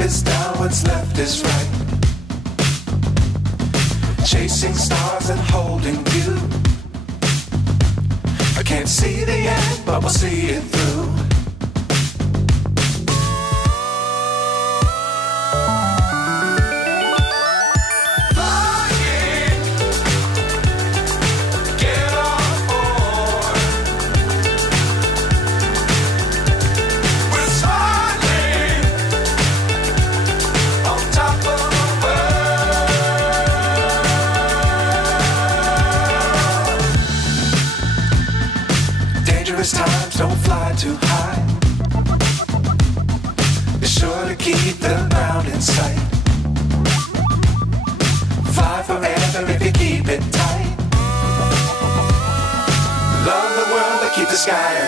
is down, what's left is right. Chasing stars and holding you. I can't see the end, but we'll see it through. Dangerous times, don't fly too high. Be sure to keep the ground in sight. Fly forever if you keep it tight. Love the world, but keep the sky